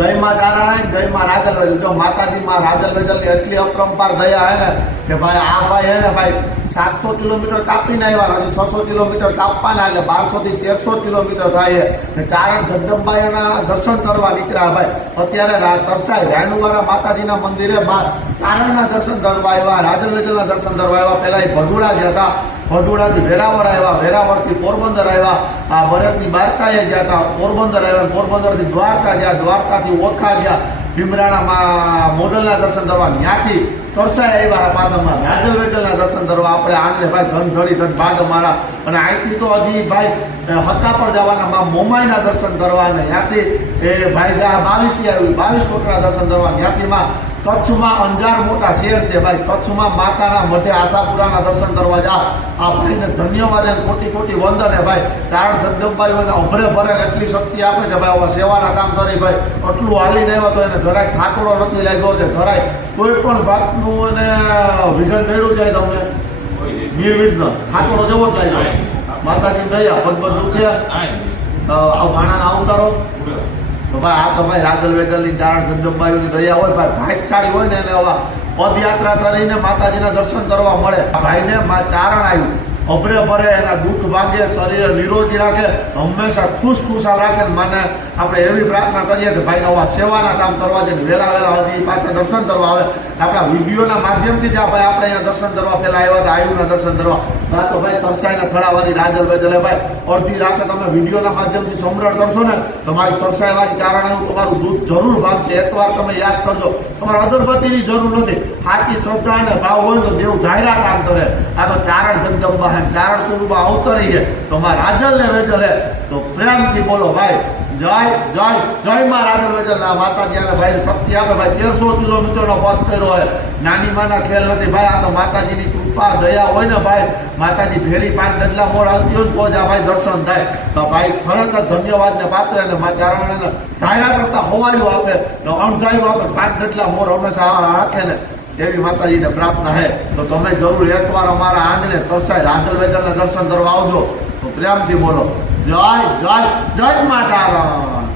જય માં તારાણાય, જય માં રાજલ વેજલ। જો માતાજી માં રાજલ વેજલ ની એટલી અપરંપાર દયા હે ને કે ભાઈ આ ભાઈ હે ને ભાઈ 700 કિલોમીટર કાપીને આવ્યા, હજી 600 કિલોમીટર કાપવાના, એટલે 1200 થી 1300 કિલોમીટર થાય છે। ચારણ જગદંબાઈ એના દર્શન કરવા નીકળ્યા ભાઈ। અત્યારે તરસાઈ રાયણુવાળા માતાજીના મંદિરે ચારણના દર્શન કરવા આવ્યા, રાજલ વેજલના દર્શન કરવા આવ્યા। પહેલા એ ભડુડા ગયા હતા, ભડુડાથી વેરાવળ આવ્યા, વેરાવળથી પોરબંદર આવ્યા, આ બરકની બારકાએ ગયા હતા, પોરબંદર આવ્યા, પોરબંદરથી દ્વારકા ગયા, દ્વારકાથી ઓખા ગયા, ભીમરાણામાં મોડલના દર્શન કરવા, ત્યાંથી તરસાઈ આવ્યા પાછળમાં રાજલ વેજલના દર્શન કરવા। આપણે આંગલે ભાઈ ધન ધડી ધન ભાગ મારા, અને અહીંથી તો હજી ભાઈ હત્તા પર જવાના મોમાઈના દર્શન કરવા, અને ત્યાંથી એ ભાઈ 22 આવ્યું, 22 કોટના દર્શન કરવા, ત્યાંથીમાં કચ્છમાં અંજાર મોટા શહેર છે ભાઈ, કચ્છમાં માતાના મઢે આશાપુરાના દર્શન કરવા જાઓ। આ ભાઈને ધન્યવાદ અને કોટી કોટી વંદન હે ભાઈ। ચારણ જગદંબાઈઓને અભરે ભરે એટલી શક્તિ આપે છે ભાઈ, હવે સેવાના કામ કરી ભાઈ, એટલું હાલીને આવ્યા તો એને ઘરાય થાકડો નથી લાગ્યો છે, ઘરાય કોઈ પણ વાતનું એને વિઝન મેળવું જાય તમને નિર્વિઘ્ન થાકડો જેવો જ લાગ્યો। માતાજી દયા પદપદ ઉઠ્યા આ ભાણાના અવતારો તો ભાઈ આ તો ભાઈ રાજલ વેજલની ચારણ જગદંબાઈઓની દયા હોય ભાઈ, ભાગ્યશાળી હોય ને એને હવે પદયાત્રા કરીને માતાજીના દર્શન કરવા મળે। ભાઈને ચારણ આવ્યું અભરે ભરે, એના દુઃખ ભાંગે, શરીર નિરોગી રાખે, હંમેશા ખુશખુશાલ રાખે। મને આપણે એવી પ્રાર્થના કરીએ કે ભાઈને આવા સેવાના કામ કરવા છે, વહેલા વહેલા હજી પાસે દર્શન કરવા આવે। આપણા વિડીયોના માધ્યમથી જ ભાઈ આપણે અહીંયા દર્શન કરવા પહેલા આવ્યા હતા, આયુના દર્શન કરવા। ના તો ભાઈ તરસાઈના થડાવાળી રાજલ વેજલે ભાઈ અડધી રાતે તમે વિડીયોના માધ્યમથી સમરણ કરશો ને, તમારી તરસાઈવાળી ચારણ આવ્યું, તમારું દૂધ જરૂર ભાગશે। એકવાર તમે યાદ કરજો, તમારે અગરબત્તીની જરૂર નથી, સાચી શ્રદ્ધા અને ભાવ હોય તો દેવ ધાયરા કામ કરે। આ તો ચારણ જગદંબા હે, ચારણ કુળમાં અવતરી છે તો રાજલ ને વેજલ હે, તો પ્રેમથી બોલો ભાઈ જય જય જય માં રાજલ વેજલ। માતાજી ભાઈ શક્તિ આપે ભાઈ, 1300 કિલોમીટરનો પથ કર્યો હોય, નાની માના ખેલ નથી ભાઈ। આ તો માતાજીની કૃપા દયા હોય ને ભાઈ, માતાજી ફેરી 5 ડગલા મોડ હાલતી હોય તો જ આ ભાઈ દર્શન થાય। તો ભાઈ ખરેખર ધન્યવાદ ને પાત્ર ને ચારણ ધાયરા કરતા હોવાયું આપે, અણધાયું આપે, 5 ડગલા મોડ હંમેશા રાખે ને એવી માતાજીને પ્રાર્થના હે। તો તમે જરૂર એકવાર અમારા આંગણે તરસાઈ રાજલ વેજલના દર્શન કરવા આવજો। તો પ્રેમથી બોલો જય જય જય માતાજી।